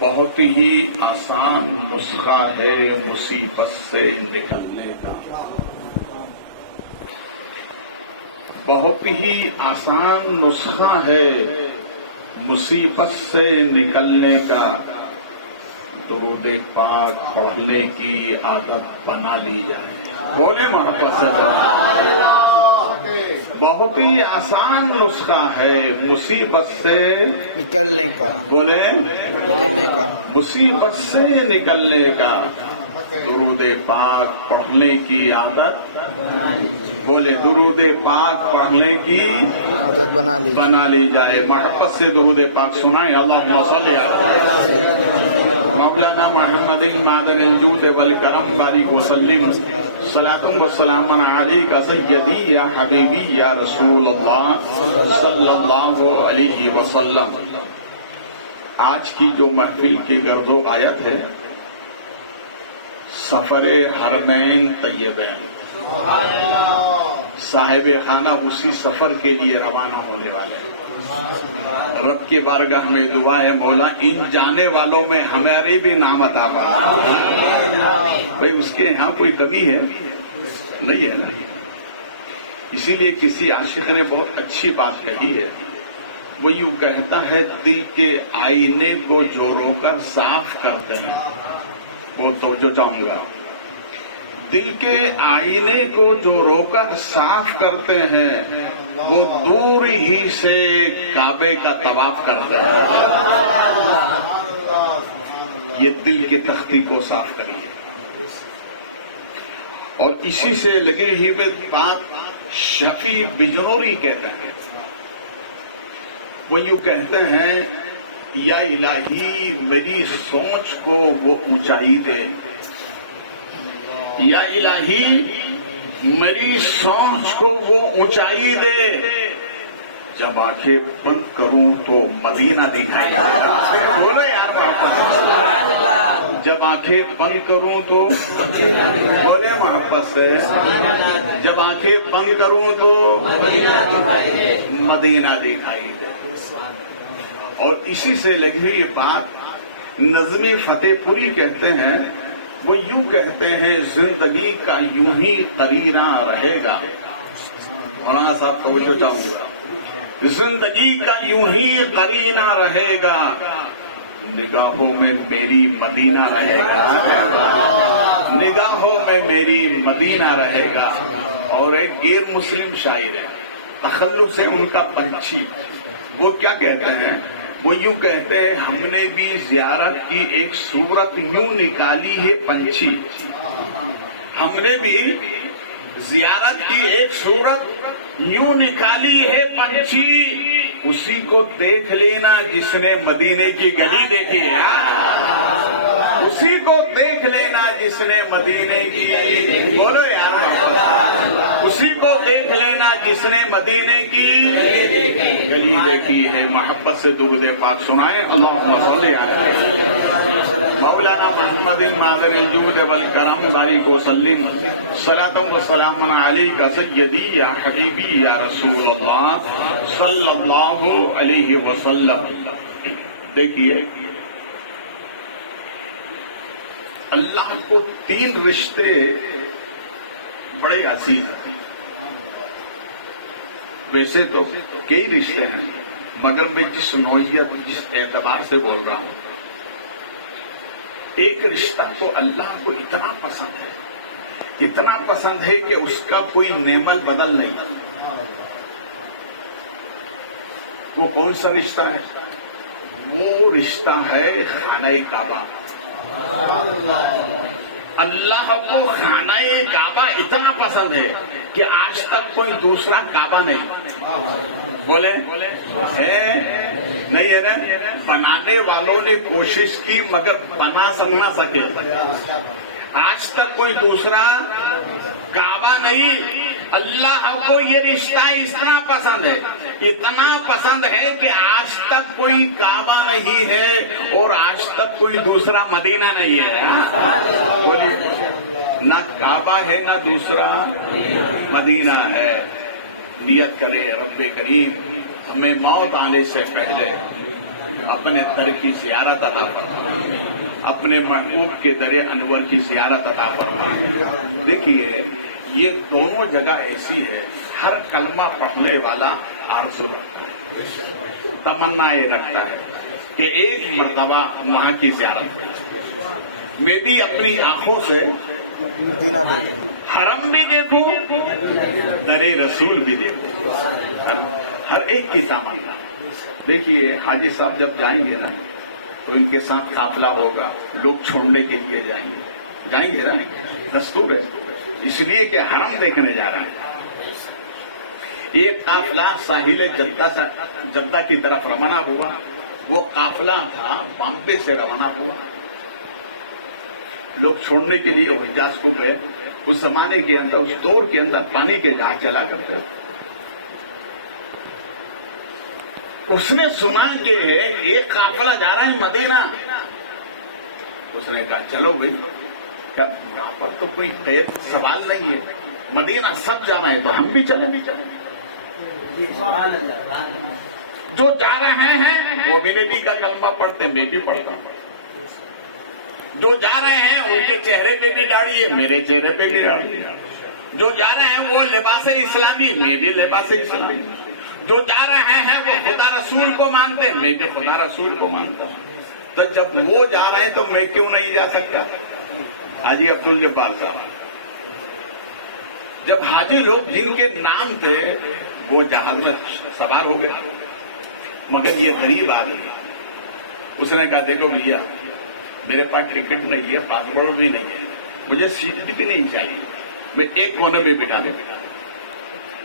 بہت ہی آسان نسخہ ہے مصیبت سے نکلنے کا، بہت ہی آسان نسخہ ہے مصیبت سے نکلنے کا، درود پاک پڑھنے کی عادت بنا لی جائے، بولے محبت سے، بہت ہی آسان نسخہ ہے مصیبت سے، بولے مصیبت سے نکلنے کا، درود پاک پڑھنے کی عادت، بولے درود پاک پڑھنے کی بنا لی جائے۔ محبت سے درود پاک سنائیں، اللہم صلی علی مولانا محمد معدن الجود والکرم بارک وسلم، صلاۃ و سلام علیک سیدی یا حبیبی یا رسول اللہ صلی اللہ علیہ وسلم۔ آج کی جو محفل کی گرد و آیت ہے، سفر حرمین طیبین، صاحب خانہ اسی سفر کے لیے روانہ ہونے والے ہیں۔ رب کی بارگاہ میں دعا ہے، مولا ان جانے والوں میں ہماری بھی نام عطا فرما۔ بھئی اس کے یہاں کوئی کمی ہے نہیں ہے نا، اسی لیے کسی عاشق نے بہت اچھی بات کہی ہے، وہ یوں کہتا ہے دل کے آئینے کو جو رو کر صاف کرتے ہیں، وہ توجہ چاہوں گا، دل کے آئینے کو جو رو کر صاف کرتے ہیں وہ دور ہی سے کعبے کا طواف کرتے ہیں۔ یہ دل کی تختی کو صاف کریے، اور اسی سے لگی ہوئی بات شفیع بجنوری کہتے ہیں، وہ یوں کہتے ہیں یا الہی میری سوچ کو وہ اونچائی دے، یا الہی میری سوچ کو وہ اونچائی دے، جب آنکھیں بند کروں تو مدینہ دکھائی دے، بولو یار محبت، جب آنکھیں بند کروں تو، بولے محبت سے، جب آنکھیں بند کروں تو مدینہ دکھائی دے۔ اور اسی سے لگی ہوئی بات نظمی فتح پوری کہتے ہیں، وہ یوں کہتے ہیں زندگی کا یوں ہی قرینہ رہے گا، مولانا صاحب توجہ چاہوں گا، زندگی کا یوں ہی قرینہ رہے گا، نگاہوں میں میری مدینہ رہے گا، نگاہوں میں میری مدینہ رہے گا۔ اور ایک غیر مسلم شاعر ہے، تخلص ہے ان کا پنچھی، وہ کیا کہتے ہیں، وہ یوں کہتے ہیں ہم نے بھی زیارت کی ایک صورت یوں نکالی ہے پنچھی، ہم نے بھی زیارت کی ایک صورت یوں نکالی ہے پنچھی، اسی کو دیکھ لینا جس نے مدینے کی گلی دیکھی ہے، اسی کو دیکھ لینا جس نے مدینے کی، بولو یار محبت، اسی کو دیکھ لینا جس نے مدینے کی گلی دیکھی ہے۔ محبت سے درود پاک سنائیں، اللہم صلی علی مولانا محمد معدن الجود والکرم بارک وسلم، صلاۃ و سلام علیک سیدی یا حبیبی یا رسول اللہ صلی اللہ علیہ وسلم۔ دیکھیے اللہ کو تین رشتے بڑے عزیز ہیں، ویسے تو کئی رشتے ہیں، مگر میں جس نوعیت جس اعتبار سے بول رہا ہوں، ایک رشتہ تو اللہ کو اتنا پسند ہے، اتنا پسند ہے کہ اس کا کوئی نعم البدل نہیں۔ وہ کون سا رشتہ ہے؟ وہ رشتہ ہے خانہ کعبہ۔ اللہ کو خانہ کعبہ اتنا پسند ہے کہ آج تک کوئی دوسرا کعبہ نہیں، بولے نہیں ہے نا، بنانے والوں نے کوشش کی مگر بنا نہ سکے، آج تک کوئی دوسرا کعبہ نہیں۔ اللہ کو یہ رشتہ اتنا پسند ہے، اتنا پسند ہے کہ آج تک کوئی کعبہ نہیں ہے اور آج تک کوئی دوسرا مدینہ نہیں ہے، بولیے، نہ کعبہ ہے نہ دوسرا مدینہ ہے۔ نیت کرے رب کریم ہمیں موت آنے سے پہلے اپنے در کی زیارت عطا فرما، اپنے محبوب کے در انور کی زیارت عطا فرما۔ دیکھیے یہ دونوں جگہ ایسی ہے، ہر کلمہ پڑھنے والا آرزو رکھتا ہے، تمنا یہ رکھتا ہے کہ ایک مرتبہ وہاں کی زیارت کریں۔ میں بھی اپنی آنکھوں سے حرم بھی دیکھوں، در رسول بھی دیکھوں، ہر ایک کی تمنا۔ دیکھیے حاجی صاحب جب جائیں گے نا تو ان کے ساتھ قافلہ ہوگا، لوگ چھوڑنے کے لیے جائیں گے نا، دستور ہے، اس لیے کہ حرم دیکھنے جا رہا ہے۔ ایک قافلہ ساحل جدہ کی طرف روانہ ہوا، وہ قافلہ تھا بامبے سے روانہ ہوا، لوگ چھوڑنے کے لیے حجاز کو گئے۔ اس زمانے کے اندر، اس دور کے اندر پانی کے جہاز چلا کرتے، اس نے سنا کہ ایک قافلہ جا رہا ہے مدینہ، اس نے کہا چلو بھائی، یہاں پر تو کوئی قید سوال نہیں ہے، مدینہ سب جانا ہے تو ہم بھی چلیں۔ جو جا رہے ہیں وہ میرے بھی کا کلمہ پڑھتے، میں بھی پڑھتا ہوں، جو جا رہے ہیں ان کے چہرے پہ بھی داڑھی ہے، میرے چہرے پہ بھی داڑھی ہے، جو جا رہے ہیں وہ لباس اسلامی، میں بھی لباس اسلامی، جو جا رہے ہیں وہ خدا رسول کو مانتے، میں بھی خدا رسول کو مانتا ہوں۔ تو جب وہ جا رہے ہیں تو میں کیوں نہیں جا سکتا؟ حاجی عبدالجبار صاحب، جب حاجی لوگ جن کے نام تھے وہ جہاز میں سوار ہو گئے، مگر یہ غریب آدمی، اس نے کہا دیکھو بھیا، میرے پاس ٹکٹ نہیں ہے، پاسپورٹ بھی نہیں ہے، مجھے سیٹ بھی نہیں چاہیے، میں ایک کونے میں بٹھا دیں۔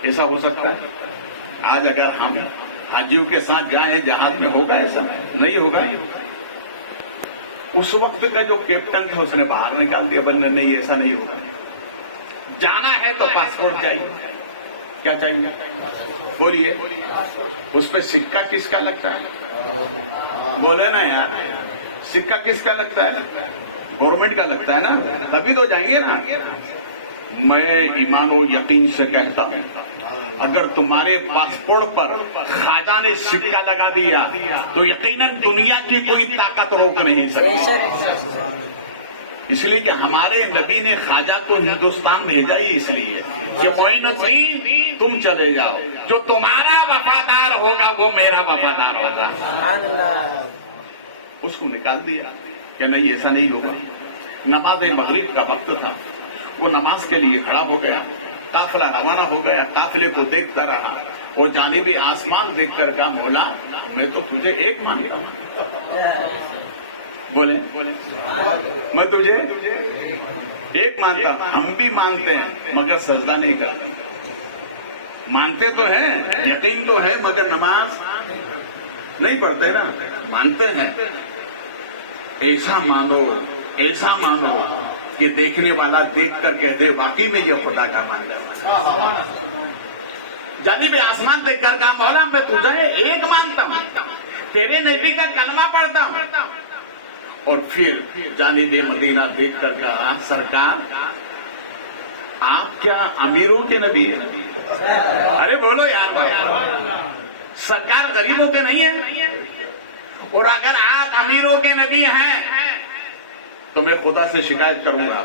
ایسا ہو سکتا ہے؟ آج اگر ہم حاجیوں کے ساتھ جائیں جہاز میں، ہوگا ایسا؟ نہیں ہوگا۔ اس وقت کا جو کیپٹن تھا اس نے باہر نکال دیا، بلکہ نہیں ایسا نہیں ہوگا، جانا ہے تو پاسپورٹ چاہیے۔ کیا چاہیے بولیے؟ اس پہ سکہ کس کا لگتا ہے؟ بولے نا یار، سکہ کس کا لگتا ہے؟ گورنمنٹ کا لگتا ہے نا، تبھی تو جائیں گے نا۔ میں ایمان و یقین سے کہتا ہوں، اگر تمہارے پاسپورٹ پر خواجہ نے سکہ لگا دیا تو یقیناً دنیا کی کوئی طاقت روک نہیں سکتی، اس لیے کہ ہمارے نبی نے خواجہ کو ہندوستان بھیجا ہی اس لیے کہ معین الدین تم چلے جاؤ، جو تمہارا وفادار ہوگا وہ میرا وفادار ہوگا۔ اس کو نکال دیا کہ نہیں ایسا نہیں ہوگا۔ نماز مغرب کا وقت تھا، وہ نماز کے لیے کھڑا ہو گیا، قافلہ روانہ ہو گیا، قافلے کو دیکھتا رہا، وہ جانبی آسمان دیکھ کر کہا مولا میں تو تجھے ایک مانتا ہوں، بولے میں تجھے ایک مانتا ہوں۔ ہم بھی مانتے ہیں مگر سجدہ نہیں کرتے، مانتے تو ہیں، یقین تو ہے، مگر نماز نہیں پڑھتے نا، مانتے ہیں۔ ایسا مانو کہ دیکھنے والا دیکھ کر کہہ دے واقعی میں یہ خدا کا مانتا ہے۔ جانب آسمان دیکھ کر کہا مولا میں تجھے ایک مانتا ہوں، تیرے نبی کا کلمہ پڑھتا ہوں، اور پھر جانب مدینہ دیکھ کر کہا سرکار آپ کیا امیروں کے نبی ہیں؟ ارے بولو یار سرکار غریبوں کے نہیں ہیں؟ اور اگر آپ امیروں کے نبی ہیں تو میں خدا سے شکایت کروں گا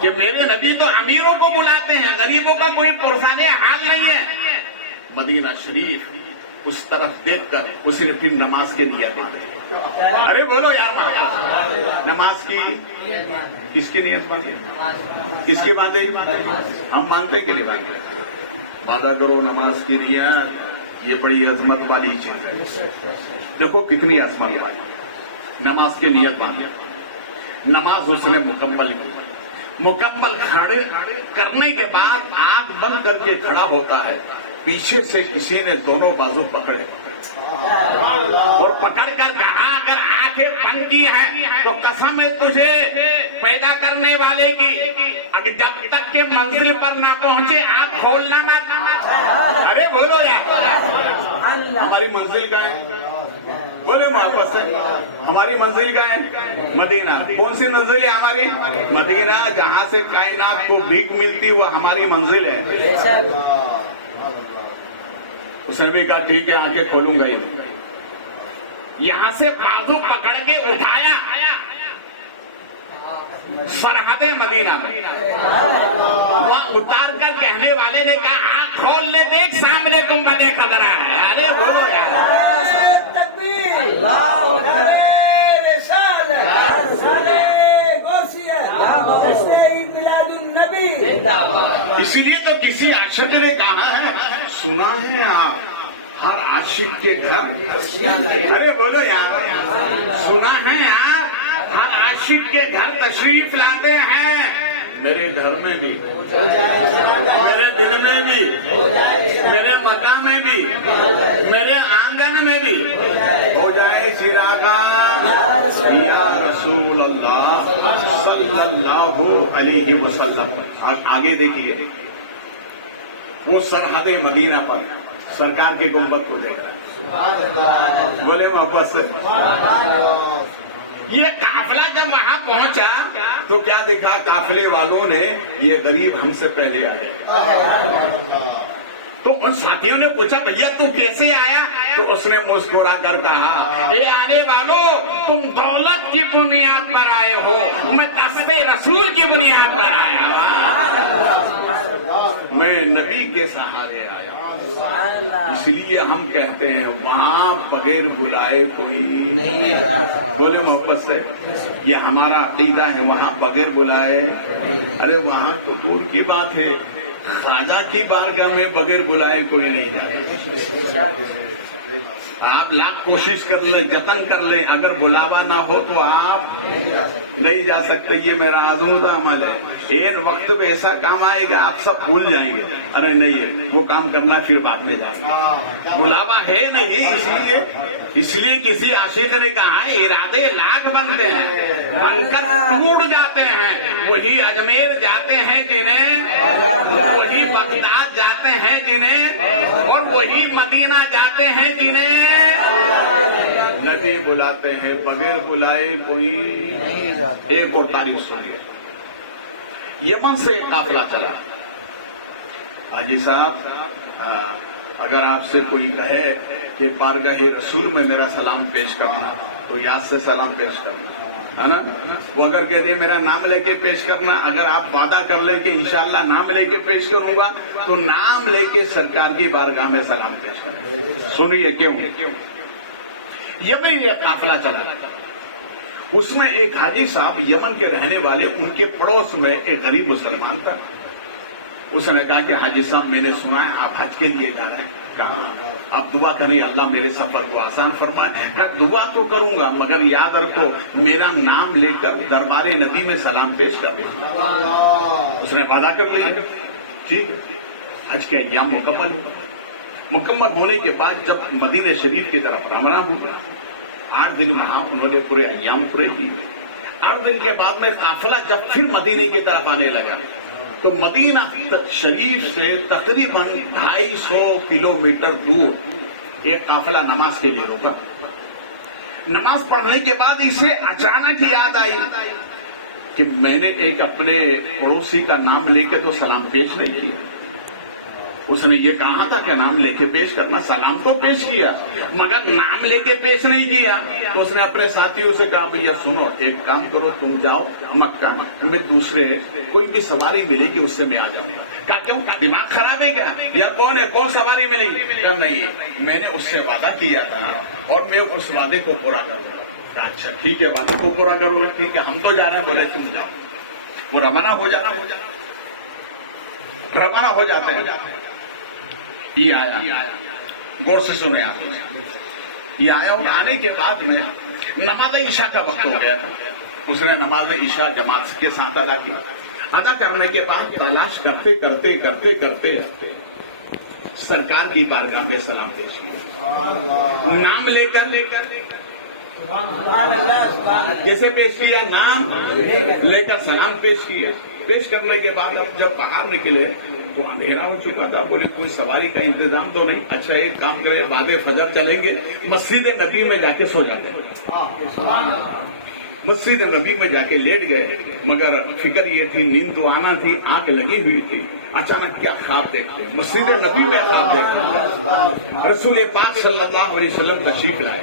کہ میرے نبی تو امیروں کو بلاتے ہیں، غریبوں کا کوئی پرسان حال نہیں ہے۔ مدینہ شریف اس طرف دیکھ کر اس نے پھر نماز کی نیت باندھی۔ ارے بولو یار نماز کی کس کی نیت باندھی؟ کس کی باندھی؟ ہم مانتے کہ نہیں مانتے؟ باندھا کرو نماز کی نیت، یہ بڑی عظمت والی چیز ہے۔ دیکھو کتنی عظمت والی نماز کی نیت باندھی، نماز اس نے مکمل کی، مکمل کھڑے کرنے کے بعد آنکھ بند کر کے کھڑا ہوتا ہے، پیچھے سے کسی نے دونوں بازو پکڑے اور پکڑ کر کہا اگر آنکھیں بند کی ہیں تو قسم ہے تجھے پیدا کرنے والے کی، اگر جب تک کہ منزل پر نہ پہنچے آنکھ کھولنا نہ۔ ارے بولو یار ہماری منزل کہاں ہے؟ بولے محبت سے ہماری منزل کہاں ہے؟ مدینہ۔ کون سی منزل ہے ہماری؟ مدینہ، جہاں سے کائنات کو بھیک ملتی وہ ہماری منزل ہے۔ اس نے بھی کہا ٹھیک ہے آنکھیں کھولوں گا، یہ یہاں سے بازو پکڑ کے اٹھایا سرحد مدینہ میں، وہاں اتار کر کہنے والے نے کہا آنکھ کھول لے دیکھ سامنے گنبد خضرا ہے. ارے بولو یار، اسی لیے تو کسی عاشق نے کہا ہے، سنا ہے آپ ہر عاشق کے گھر، ارے بولو یار، سنا ہے آپ ہر عاشق کے گھر تشریف لاتے ہیں. میرے گھر میں بھی، میرے دل میں بھی، میرے مکان میں بھی، میرے آنگن میں بھی ہو جائے چراغا یا رسول اللہ صلی اللہ علیہ وسلم. آگے دیکھیے، وہ سرحد مدینہ پر سرکار کے گنبد کو دیکھ رہا ہے، بولے محبت سے. یہ قافلہ جب وہاں پہنچا تو کیا دیکھا؟ قافلے والوں نے یہ غریب ہم سے پہلے آئے. تو ان ساتھیوں نے پوچھا بھیا تو کیسے آیا؟ تو اس نے مسکرا کر کہا اے آنے والوں، تم دولت کی بنیاد پر آئے ہو، میں دست رسول کی بنیاد پر آیا، میں نبی کے سہارے آیا. اس لیے ہم کہتے ہیں وہاں بغیر بلائے کوئی، بولے محبت سے، یہ ہمارا عقیدہ ہے، وہاں بغیر بلائے. ارے وہاں تو دور کی بات ہے، خواجہ کی بارگاہ میں بغیر بلائے کوئی نہیں جاتا. آپ لاکھ کوشش کر لیں، جتن کر لیں، اگر بلاوا نہ ہو تو آپ نہیں جا سکتے. یہ میرا آزمودہ عمل ہے. ایک وقت پہ ایسا کام آئے گا آپ سب بھول جائیں گے، ارے نہیں ہے وہ کام کرنا پھر بعد میں جائیں گے، بلاوا ہے نہیں. اس لیے کسی عاشق نے کہا ارادے لاکھ بنتے ہیں، بن کر ٹوٹ جاتے ہیں. وہی اجمیر جاتے ہیں جنہیں، وہی بغداد جاتے ہیں جنہیں، اور وہی مدینہ جاتے ہیں جنہیں نبی بلاتے ہیں، بغیر بلائے کوئی. ایک اور تاریخ سنیے، یمن سے ایک قافلہ چلا. حاجی صاحب اگر آپ سے کوئی کہے کہ بارگاہ رسول میں میرا سلام پیش کرنا تو یاد سے سلام پیش کرنا ہے نا. وہ اگر کہہ دے میرا نام لے کے پیش کرنا، اگر آپ وعدہ کر لیں کہ انشاءاللہ نام لے کے پیش کروں گا تو نام لے کے سرکار کی بارگاہ میں سلام پیش کریں. سنیے کیوں. یمن یہ قافلہ چلا، اس میں ایک حاجی صاحب یمن کے رہنے والے، ان کے پڑوس میں ایک غریب مسلمان تھا. اس نے کہا کہ حاجی صاحب میں نے سنا ہے آپ حج کے لیے جا رہے ہیں. کہا آپ دعا کریں اللہ میرے سفر کو آسان فرمائے. کہا دعا تو کروں گا مگر یاد رکھو میرا نام لے کر دربار نبی میں سلام پیش کر دیں. اس نے وعدہ کر لیا. ٹھیک، حج کے ایام مکمل ہونے کے بعد جب مدینہ شریف کی طرف روانہ ہوا، 8 دن وہاں انہوں نے پورے ایام پورے کیے. 8 دن کے بعد میں قافلہ جب پھر مدینے کی طرف آنے لگا تو مدینہ شریف سے تقریباً 250 کلومیٹر دور ایک قافلہ نماز کے لیے رکا. نماز پڑھنے کے بعد اسے اچانک یاد آئی کہ میں نے ایک اپنے پڑوسی کا نام لے کے تو سلام پیش نہیں کیا. اس نے یہ کہا تھا کہ نام لے کے پیش کرنا، سلام تو پیش کیا مگر نام لے کے پیش نہیں کیا. تو اس نے اپنے ساتھیوں سے کہا بھیا سنو ایک کام کرو، تم جاؤ مکہ، تمہیں دوسرے کوئی بھی سواری ملے گی اس سے میں آ جاؤں گا. کہا کیوں، دماغ خراب ہے کیا، یا کون ہے، کون سواری ملے گی؟ کہا نہیں میں نے اس سے وعدہ کیا تھا اور میں اس وعدے کو پورا کروں گا. کہا اچھا ٹھیک ہے وعدے کو پورا کرو گا، ٹھیک ہے ہم تو جا رہے ہیں. بولے تم جاؤ. وہ روانہ ہو جانا، روانہ ہو جاتے ہیں. یہ آیا، غور سے سنے آپ، یہ آیا اور آنے کے بعد میں نماز عشاء کا وقت ہو گیا. اس نے نماز عشاء جماعت کے ساتھ ادا کی. ادا کرنے کے بعد تلاش کرتے کرتے کرتے کرتے سرکار کی بارگاہ پہ سلام پیش کیا. نام لے کر کیسے پیش کیا؟ نام لے کر سلام پیش کیا. پیش کرنے کے بعد اب جب باہر نکلے تو اندھیرا ہو چکا تھا. بولے کوئی سواری کا انتظام تو نہیں. اچھا ایک کام کرے، بعد فجر چلیں گے مسجد نبی میں جا کے سو جاتے ہیں. مسجد نبی میں جا کے لیٹ گئے مگر فکر یہ تھی، نیند تو آنا تھی، آنکھ لگی ہوئی تھی. اچانک کیا خواب دیکھتے، مسجد نبی میں خواب دیکھتے رسول پاک صلی اللہ علیہ وسلم تشریف لائے.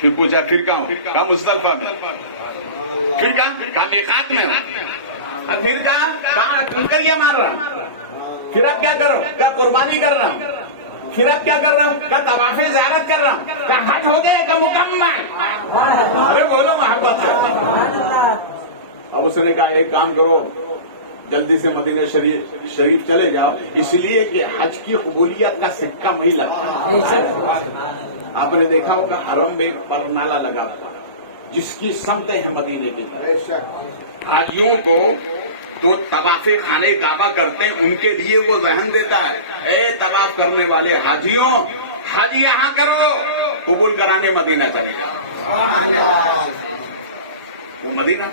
پھر پوچھا پھر کہاں مزدلفہ میں، پھر کہاں میقات میں، پھر کہاں کنکریاں مار رہا، پھر اب کیا کر رہا ہوں، کیا قربانی کر رہا ہوں، پھر اب کیا کر رہا ہوں، کیا طواف زیارت کر رہا ہوں، کیا حج ہو گئے کا مکمل؟ ارے بولو محبت سے۔ اب اس نے کہا ایک کام کرو، جلدی سے مدینہ شریف چلے جاؤ، اس لیے کہ حج کی قبولیت کا سکہ وہی لگتا ہے۔ آپ نے دیکھا ہوگا حرم میں پرنالا لگا ہوا جس کی سمت ہے مدینے کی طرف، حاجیوں کو جو طواف خانے کعبہ کرتے ہیں ان کے لیے وہ ذہن دیتا ہے، اے طواف کرنے والے حاجیوں، حج یہاں کرو، قبول کرانے مدینہ تک جاؤ۔ وہ مدینہ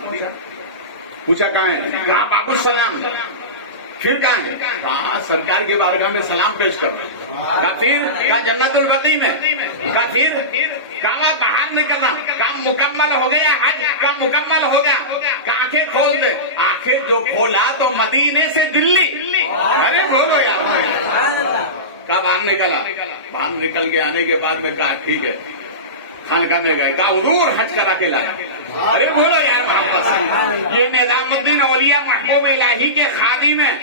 پوچھا کہاں ہے، کہاں باب السلام، پھر کہاں ہے، کہاں سرکار کی بارگاہ میں سلام پیش کرو، کہا پھر کہاں جنت البقیع میں، کہا پھر کہاں باہر نکلنا، کام مکمل ہو گیا، حج کام مکمل ہو گیا، کہا آنکھیں کھول دے، آنکھیں جو کھولا تو مدینے سے دلی، ارے بولو یار، کہا باہر نکلا، باہر نکل کے آنے کے بعد میں کہا ٹھیک ہے، خانقاہ میں گئے، کہا حضور حج کرا کے لایا، ارے بولو یار محبت سے، یہ نظام الدین اولیاء محبوب الہی کے خادم ہیں،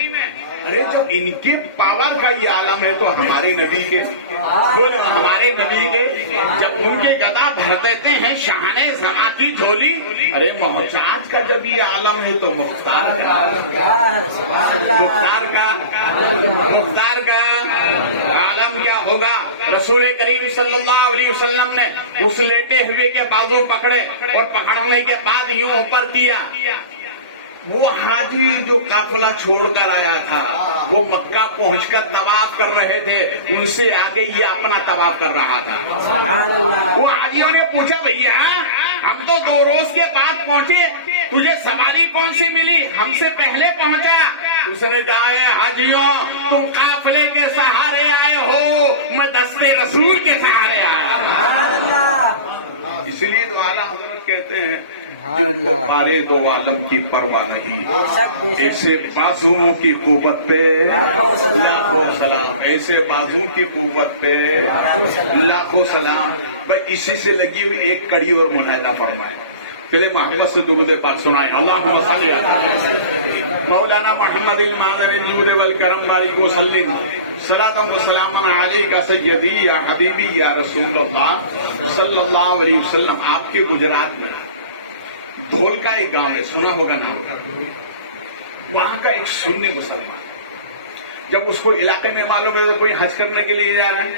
ارے جب ان کے پاور کا یہ عالم ہے تو ہمارے نبی کے جب ان کے گدا بھر دیتے ہیں شاہان زماں کی جھولی، ارے محتاج کا جب یہ عالم ہے تو مختار کا عالم کیا ہوگا۔ رسول کریم صلی اللہ علیہ وسلم نے اس لیٹے ہوئے کے بازو پکڑے اور پکڑنے کے بعد یوں اوپر کیا، وہ حاجی جو قافلہ چھوڑ کر آیا تھا وہ مکہ پہنچ کر طواف کر رہے تھے، ان سے آگے یہ اپنا طواف کر رہا تھا۔ وہ حاجیوں نے پوچھا بھیا ہم تو 2 روز کے بعد پہنچے، تجھے سواری کون سی ملی، ہم سے پہلے پہنچا؟ اس نے کہا ہے حاجیوں تم قافلے کے سہارے آئے ہو، میں دستے رسول کے سہارے آیا۔ اس لیے تو اعلیٰ حضرت کہتے ہیں پارے دو عالم کی پرواہ نہیں، ایسے بازوؤں کی قوت پہ لاکھوں سلام، ایسے بازوؤں کی قوت پہ لاکھوں سلام۔ بھائی اسی سے لگی ہوئی ایک کڑی اور ملاحظہ فرمائیں، پہلے محبت سے درود پاک سنائیں، اللہم صلی علی مولانا محمد المعظم الجود والکرم بارک وسلم صلاۃ و سلام علیک سیدی یا حبیبی یا رسول اللہ صلی اللہ علیہ وسلم۔ آپ کے گجرات میں دھول کا ایک گاؤں ہے، سنا ہوگا نام، وہاں کا ایک سنی مسلمان جب اس کو علاقے میں معلوم ہے کوئی حج کرنے کے لیے جا رہا ہے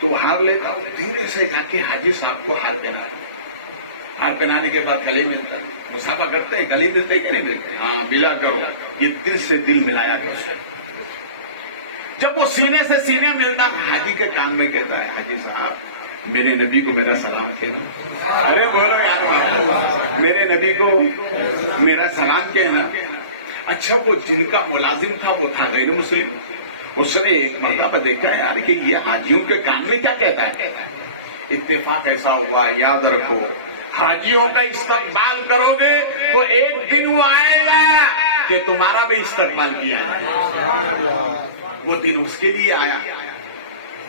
تو ہار لیتا، دھیرے سے کہا کہ حاجی صاحب کو ہاتھ پہنا، ہاتھ پہنانے کے بعد گلے ملتا ہے، مسافہ کرتے ہیں، گلی ملتے کہ نہیں ملتے، ہاں ملا کرو، یہ دل سے دل ملایا کرو۔ جب وہ سینے سے سینے ملتا حاجی کے کان میں کہتا ہے حاجی صاحب میرے نبی کو میرا سلام کہنا، ارے بولو یار میرے نبی کو میرا سلام کہنا۔ اچھا وہ جن کا ملازم تھا وہ تھا غیر مسلم، اس نے ایک مرتبہ دیکھا یار کہ یہ حاجیوں کے کان میں کیا کہتا ہے، اتفاق ایسا ہوا یاد رکھو حاجیوں کا استقبال کرو گے تو ایک دن وہ آئے گا کہ تمہارا بھی استقبال کیا ہے۔ وہ دن اس کے لیے آیا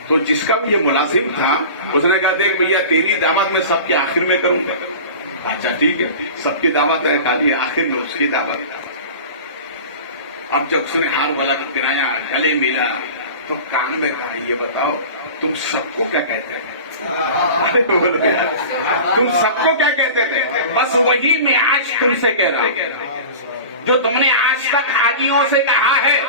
تو جس کا بھی یہ ملازم تھا اس نے کہا دیکھ بھیا تیری دعوت میں سب کے آخر میں کروں، اچھا ٹھیک ہے سب کی دعوت ہے، کہا آخر میں اس کی دعوت۔ اب جب اس نے ہار والا پہنایا گلے ملا تو کان میں کہا یہ بتاؤ تم سب کو کیا کہتے تھے، تم سب کو کیا کہتے تھے؟ بس وہی میں آج تم سے کہہ رہا ہوں جو تم نے آج تک حاجیوں سے کہا ہے،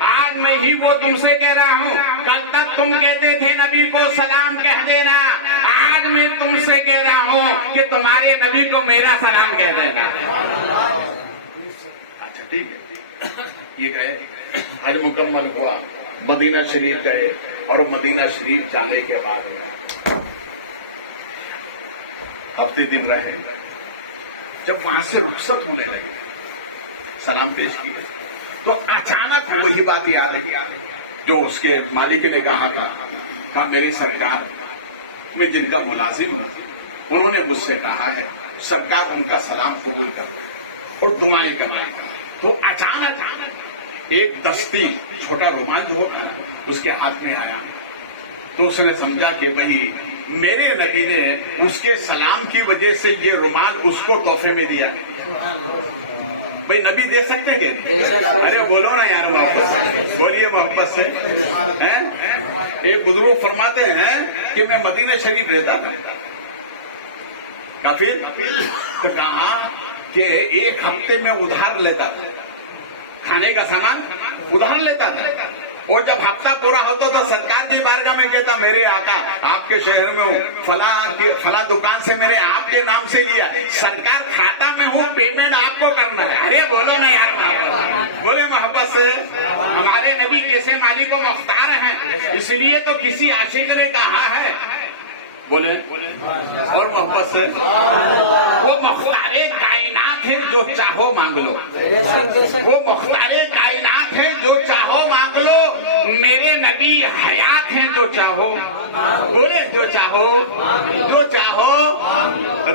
آج میں ہی وہ تم سے کہہ رہا ہوں۔ کل تک تم کہتے تھے نبی کو سلام کہہ دینا، آج میں تم سے کہہ رہا ہوں کہ تمہارے نبی کو میرا سلام کہہ دینا۔ اچھا ٹھیک ہے، یہ گئے حج مکمل ہوا، مدینہ شریف گئے اور مدینہ شریف جانے کے بعد ہفتے دن رہے، جب وہاں سے رخصت ہونے لگے سلام پیش کیے تو اچانک وہی بات یاد ہے جو اس کے مالک نے کہا تھا، کہا میری سرکار میں جن کا ملازم انہوں نے مجھ سے کہا ہے سرکار ان کا سلام قبول کر اور دعائیں کرائیں۔ تو اچانک ایک دستی چھوٹا رومال جو ہوتا ہے اس کے ہاتھ میں آیا تو اس نے سمجھا کہ بھائی میرے نبی نے اس کے سلام کی وجہ سے یہ رومال اس کو تحفے میں دیا. بھائی نبی دے سکتے کہ؟ ارے بولو نا یار محبت سے, بولیے محبت سے. ایک بزرگ فرماتے ہیں کہ میں مدینہ شریف رہتا تھا, کافی تو کہا کہ ایک ہفتے میں ادھار لیتا تھا, کھانے کا سامان ادھار لیتا تھا, اور جب ہفتہ پورا ہوتا تو سرکار کی بارگاہ میں کہتا میرے آقا آپ کے شہر میں ہوں, فلاں دکان سے میں نے آپ کے نام سے لیا, سرکار کھاتا میں ہوں, پیمنٹ آپ کو کرنا ہے. ارے بولو نا یار محبت, بولے محبت سے. ہمارے نبی کیسے مالک و مختار ہیں, اس لیے تو کسی عاشق نے کہا ہے, بولے اور محبت سے, وہ مختار کائنات ہے جو چاہو مانگ لو, وہ مختار کائنات ہے جو چاہو مانگ لو, میرے نبی حیات ہیں جو چاہو, بولے جو چاہو, جو چاہو.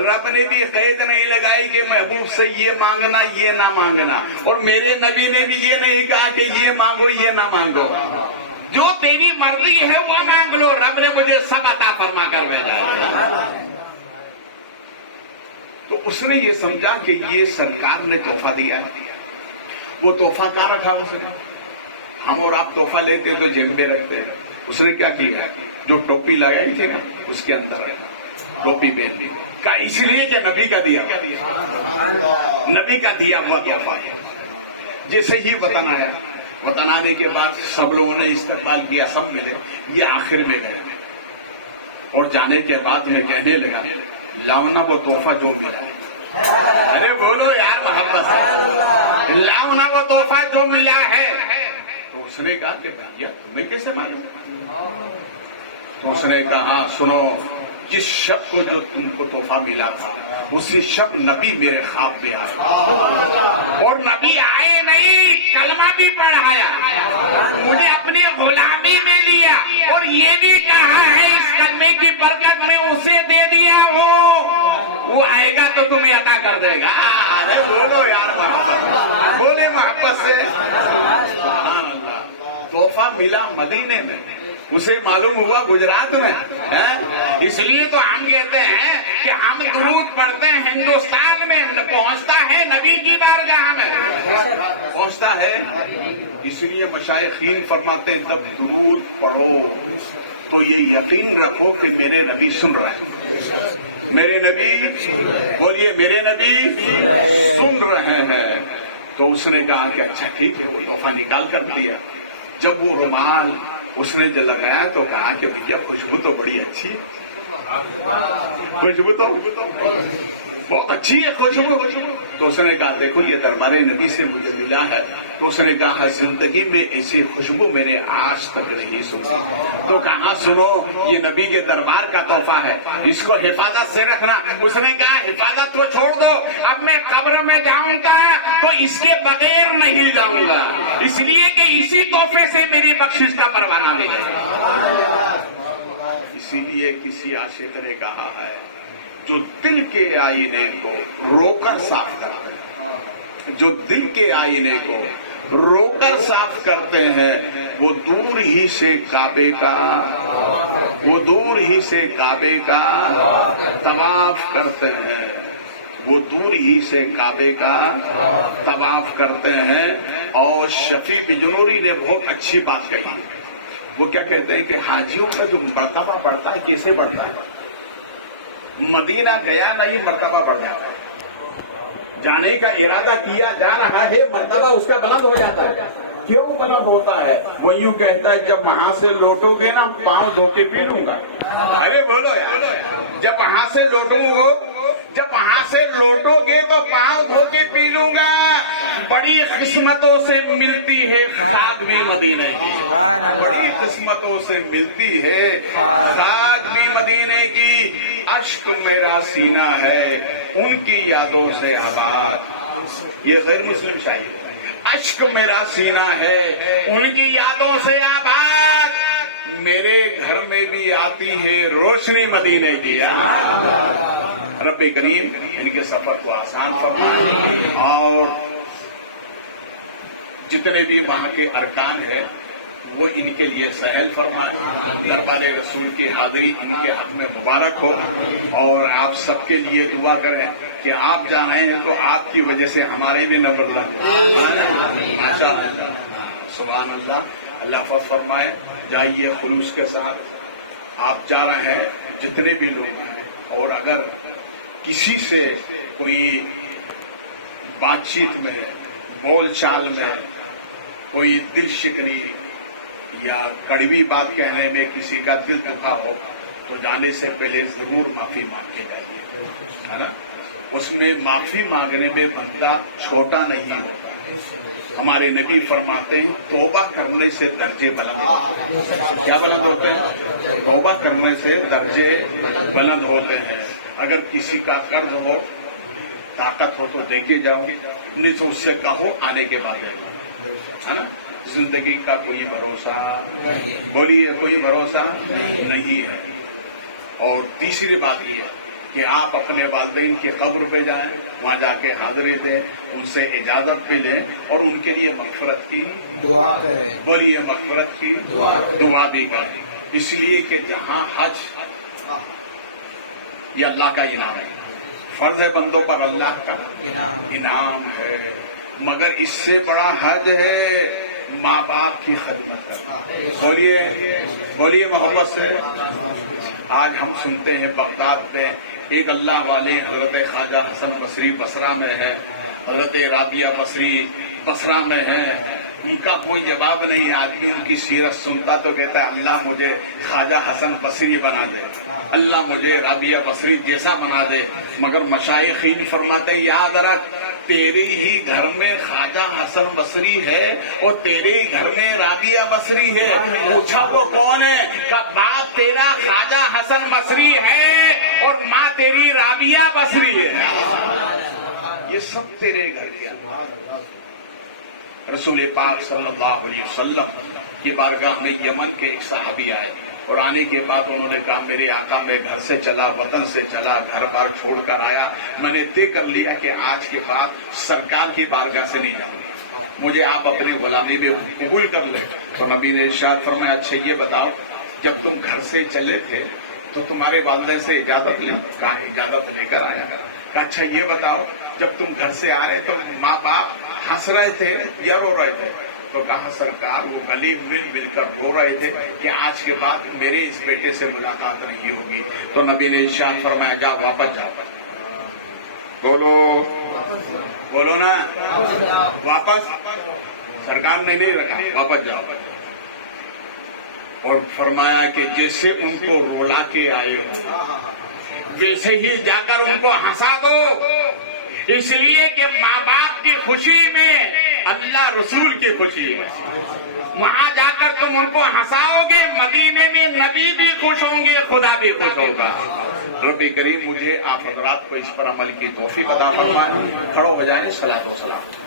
رب نے بھی قید نہیں لگائی کہ محبوب سے یہ مانگنا یہ نہ مانگنا, اور میرے نبی نے بھی یہ نہیں کہا کہ یہ مانگو یہ نہ مانگو, جو تیری مرضی ہے وہ مانگ لو, رب نے مجھے سب عطا فرما کر بھیجا ہے. تو اس نے یہ سمجھا کہ یہ سرکار نے تحفہ دیا ہے, وہ تحفہ کہاں رکھا اس نے؟ ہم اور آپ تحفہ لیتے تو جیب میں رکھتے. اس نے کیا کیا, جو ٹوپی لگائی تھی نا اس کے اندر ٹوپی پہن لی, کا اس لیے کہ نبی کا دیا, نبی کا دیا ہوا تحفہ. جیسے ہی وطن آیا, وطن آنے کے بعد سب لوگوں نے استقبال کیا, سب ملے, یہ آخر میں گئے, اور جانے کے بعد میں کہنے لگا لاؤنا وہ تحفہ جو ملا. ارے بولو یار محبت سے, لاؤنا وہ تحفہ جو ملا ہے. تو اس نے کہا کہ بھیا تمہیں کیسے معلوم؟ تو اس نے کہا سنو, جس شب کو جو تم کو تحفہ ملا تھا اسی شب نبی میرے خواب میں آئے, اور نبی آئے نہیں, کلمہ بھی پڑھایا, مجھے اپنی غلامی میں لیا, اور یہ بھی کہا ہے اس کلمے کی برکت میں اسے دے دیا ہو, وہ آئے گا تو تمہیں عطا کر دے گا. ارے بولو یار محبت, بولے محبت سے. سبحان اللہ, تحفہ ملا مدینے میں, اسے معلوم ہوا گجرات میں. اس لیے تو ہم کہتے ہیں کہ ہم درود پڑھتے ہیں ہندوستان میں, پہنچتا ہے نبی کی بارگاہ میں, پہنچتا ہے. اس لیے مشائخین فرماتے ہیں جب درود پڑھو تو یہ یقین رکھو کہ میرے نبی سن رہے ہیں, میرے نبی, بولیے میرے نبی سن رہے ہیں. تو اس نے کہا کہ اچھا ٹھیک ہے, وہ تحفہ نکال کر دیا. جب وہ رومال اس نے جو لگایا تو کہا کہ بھیا خوشبو تو بڑی اچھی ہے, خوشبو تو بہت اچھی ہے خوشبو. تو اس نے کہا دیکھو یہ دربار نبی سے مجھے ملا ہے. تو اس نے کہا زندگی میں ایسی خوشبو میں نے آج تک نہیں سنی. تو کہا سنو یہ نبی کے دربار کا تحفہ ہے, اس کو حفاظت سے رکھنا. اس نے کہا حفاظت کو چھوڑ دو, اب میں قبر میں جاؤں گا تو اس کے بغیر نہیں جاؤں گا, اس لیے کہ اسی تحفے سے میری بخشش کا پروانہ ملے. اسی لیے کسی عاشق نے کہا ہے جو دل کے آئینے کو رو کر صاف کرتے ہیں, جو دل کے آئینے کو رو کر صاف کرتے ہیں وہ دور ہی سے کعبے کا, وہ دور ہی سے کعبے کا طواف کرتے ہیں, وہ دور ہی سے کعبے کا طواف کرتے ہیں. اور شفیع بجنوری نے بہت اچھی بات کہی, وہ کیا کہتے ہیں کہ حاجیوں کا جو مرتبہ بڑھتا ہے کیسے بڑھتا ہے؟ مدینہ گیا نہیں مرتبہ بڑھ جاتا ہے, جانے کا ارادہ کیا جا رہا ہے مرتبہ اس کا بلند ہو جاتا ہے. کیوں بلند ہوتا ہے؟ وہ یوں کہتا ہے جب وہاں سے لوٹو گے نا پاؤں دھو کے پی لوں گا. ارے بولو یار, جب وہاں سے لوٹوں گے, جب وہاں سے لوٹو گے تو پاؤں دھو کے پی لوں گا. بڑی قسمتوں سے ملتی ہے خاک بھی مدینے کی, بڑی قسمتوں سے ملتی ہے خاک بھی مدینے کی. اشک میرا سینہ ہے ان کی یادوں سے آباد, یہ غیر مسلم شاعری. اشک میرا سینہ ہے ان کی یادوں سے آباد, میرے گھر میں بھی آتی ہے روشنی مدینے کی. رب کریم ان کے سفر کو آسان فرمائے, اور جتنے بھی وہاں کے ارکان ہیں وہ ان کے لیے سہل فرمائے. دربار رسول کی حاضری ان کے حق میں مبارک ہو. اور آپ سب کے لیے دعا کریں کہ آپ جا رہے ہیں تو آپ کی وجہ سے ہمارے بھی نمبر لگے. ماشاء اللہ، سبحان اللہ. اللہ فضل فرمائے. جائیے خلوص کے ساتھ. آپ جا رہے ہیں جتنے بھی لوگ ہیں، اور اگر کسی سے کوئی بات چیت میں، بول چال میں کوئی دل شکنی یا کڑوی بات کہنے میں کسی کا دل دکھا ہو تو جانے سے پہلے ضرور معافی مانگ کے جائیے، ہے نا. اس میں معافی مانگنے میں بندہ چھوٹا نہیں ہوتا. ہمارے نبی فرماتے ہیں توبہ کرنے سے درجے بلند ہوتے ہیں. کیا بلند ہوتے ہیں؟ توبہ کرنے سے درجے بلند ہوتے ہیں. اگر کسی کا قرض ہو، طاقت ہو تو دے کے جاؤ، نہیں تو اس سے کہو آنے کے بعد ہے. زندگی کا کوئی بھروسہ، بولیے کوئی بھروسہ نہیں ہے. اور تیسری بات یہ ہے کہ آپ اپنے والدین کی قبر پہ جائیں، وہاں جا کے حاضری دیں، ان سے اجازت بھی لیں اور ان کے لیے مغفرت کی دعا کریں. بولیے مغفرت کی دعا بھی کریں. اس لیے کہ جہاں حج یہ اللہ کا انعام ہے، فرض ہے بندوں پر اللہ کا انعام ہے، مگر اس سے بڑا حج ہے ماں باپ کی خدمت کرنا. بولیے محبت سے. آج ہم سنتے ہیں بغداد میں ایک اللہ والے حضرت خواجہ حسن بصری بصرہ میں ہے، حضرت رابعہ بصری بصرہ میں ہے. ان کا کوئی جواب نہیں. آدمی ان کی سیرت سنتا تو کہتا ہے اللہ مجھے خواجہ حسن بصری بنا دے، اللہ مجھے رابعہ بصری جیسا بنا دے. مگر مشائخین فرماتے یاد رکھ، تیرے ہی گھر میں خواجہ حسن بصری ہے اور تیرے ہی گھر میں رابعہ بصری ہے. پوچھا وہ کون ہے؟ کہ باپ تیرا خواجہ حسن بصری ہے اور ماں تیری رابعہ بصری ہے. یہ سب تیرے گھر کے رسول پاک صلی اللہ علیہ وسلم کی بارگاہ میں یمن کے ایک صحابی آئے اور آنے کے بعد انہوں نے کہا میرے آقا میں گھر سے چلا، وطن سے چلا، گھر بار چھوڑ کر آیا، میں نے طے کر لیا کہ آج کے بعد سرکار کی بارگاہ سے نہیں جاؤں گا، مجھے آپ اپنی غلامی میں قبول کر لیں. تو نبی نے ارشاد فرمایا اچھا یہ بتاؤ جب تم گھر سے چلے تھے تو تمہارے والدین سے اجازت لی؟ کہا اجازت لے کر آیا. کہا اچھا یہ بتاؤ جب تم گھر سے آ رہے تو ماں باپ ہنس رہے تھے یا رو رہے تھے؟ تو کہا سرکار وہ گلی مل مل کر رو رہے تھے کہ آج کے بعد میرے اس بیٹے سے ملاقات نہیں ہوگی. تو نبی نے ارشاد فرمایا جاؤ واپس جاؤ. بولو نا واپس. سرکار نے نہیں رکھا واپس جاؤ. اور فرمایا کہ جیسے ان کو رولا کے آئے ویسے ہی جا کر ان کو ہنسا دو، اس لیے کہ ماں باپ کی خوشی میں اللہ رسول کی خوشی ہے. وہاں جا کر تم ان کو ہنساؤ گے، مدینے میں نبی بھی خوش ہوں گے، خدا بھی خوش ہوگا. رب کریم مجھے آپ حضرات کو اس پر عمل کی توفیق عطا فرمائے. کھڑو ہو جائیں. صلاۃ و سلام.